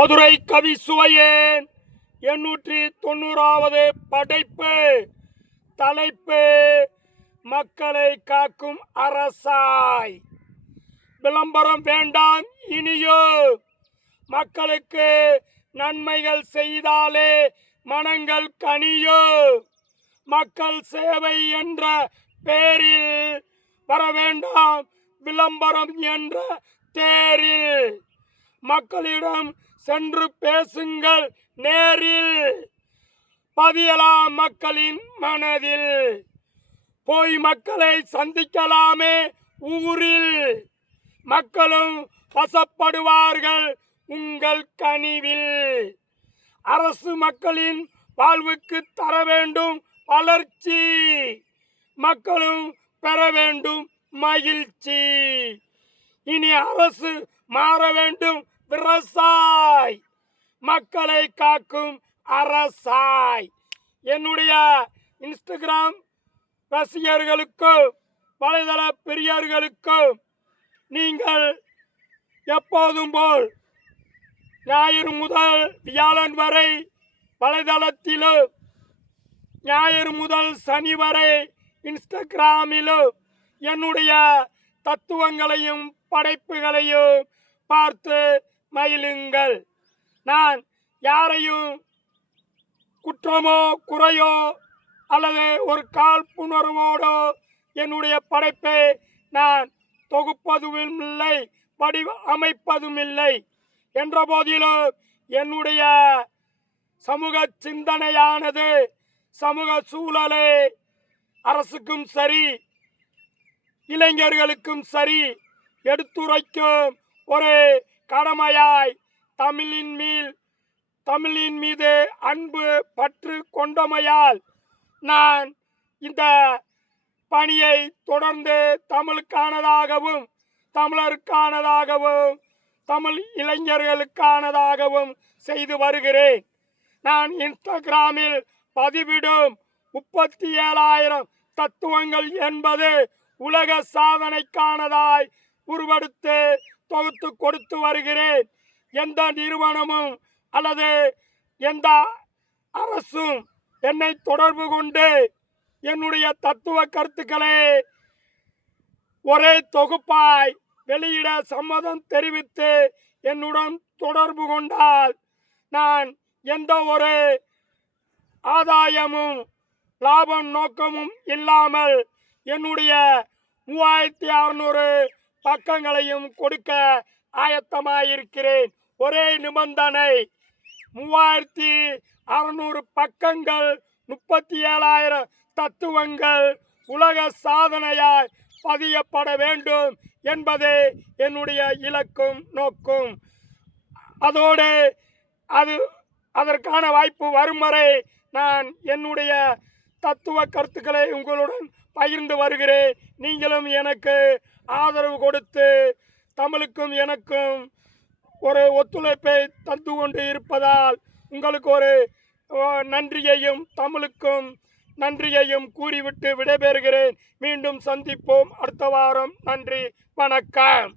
மதுரை கவி சுவையேன் 890வது படைப்பு. தலைப்பு மக்களை காக்கும் அரசாய். விளம்பரம் வேண்டாம் இனியோ, மக்களுக்கு நன்மைகள் செய்தாலே மனங்கள் கனியோ. மக்கள் சேவை என்ற பேரில் வர வேண்டாம் விளம்பரம் என்ற தேரில். மக்களிடம் சென்று பேசுங்கள் நேரில், பதியலாம் மக்களின் மனதில். போய் மக்களை சந்திக்கலாமே ஊரில், மக்களும் வசப்படுவார்கள் உங்கள் கனிவில். அரசு மக்களின் வாழ்வுக்கு தர வேண்டும் வளர்ச்சி, மக்களும் பெற வேண்டும் மகிழ்ச்சி. இனி அரசு மாற வேண்டும் விவசாய், மக்களை காக்கும் அரசாய். என்னுடைய இன்ஸ்டாகிராம் ரசிகர்களுக்கும் வலைதள பிரியர்களுக்கும் நீங்கள் எப்போதும் போல் ஞாயிறு முதல் வியாழன் வரை வலைதளத்திலும், ஞாயிறு முதல் சனி வரை இன்ஸ்டாகிராமிலும் என்னுடைய தத்துவங்களையும் படைப்புகளையும் பார்த்து மகிழுங்கள். நான் யாரையும் குற்றமோ குறையோ அல்லது ஒரு காழ்ப்புணர்வோடோ என்னுடைய படைப்பை நான் தொகுப்பதும் இல்லை, அமைப்பதும் இல்லை. என்ற போதிலும் என்னுடைய சமூக சிந்தனையானது சமூக சூழலை அரசுக்கும் சரி இளைஞர்களுக்கும் சரி எடுத்துரைக்கும் ஒரு கடமையாய் தமிழின் மீது அன்பு பற்று கொண்டமையால் நான் இந்த பணியை தொடர்ந்து தமிழுக்கானதாகவும் தமிழருக்கானதாகவும் தமிழ் இளைஞர்களுக்கானதாகவும் செய்து வருகிறேன். நான் இன்ஸ்டாகிராமில் பதிவிடும் 37,000 தத்துவங்கள் என்பது உலக சாதனைக்கானதாய் உருவெடுத்து தொகுத்து கொடுத்து வருகிறேன். எந்த நிறுவனமும் அல்லது எந்த அரசும் என்னை தொடர்பு கொண்டு என்னுடைய தத்துவ கருத்துக்களை ஒரே தொகுப்பாய் வெளியிட சம்மதம் தெரிவித்து என்னுடன் தொடர்பு கொண்டால் நான் எந்த ஒரு ஆதாயமும் லாபம் நோக்கமும் இல்லாமல் என்னுடைய 3600 பக்கங்களையும் கொடுக்க ஆயத்தமாயிருக்கிறேன். ஒரே நிபந்தனை, 3600 பக்கங்கள் 37,000 தத்துவங்கள் உலக சாதனையாய் பதியப்பட வேண்டும் என்பதே என்னுடைய இலக்கும் நோக்கும். அதோடு அதற்கான வாய்ப்பு வரும் வரை நான் என்னுடைய தத்துவ கருத்துக்களை உங்களுடன் பகிர்ந்து வருகிறேன். நீங்களும் எனக்கு ஆதரவு கொடுத்து தமிழுக்கும் எனக்கும் ஒரு ஒத்துழைப்பை தந்து கொண்டு இருப்பதால் உங்களுக்கு ஒரு நன்றியையும் தமிழுக்கும் நன்றியையும் கூறிவிட்டு விடைபெறுகிறேன். மீண்டும் சந்திப்போம் அடுத்த வாரம். நன்றி, வணக்கம்.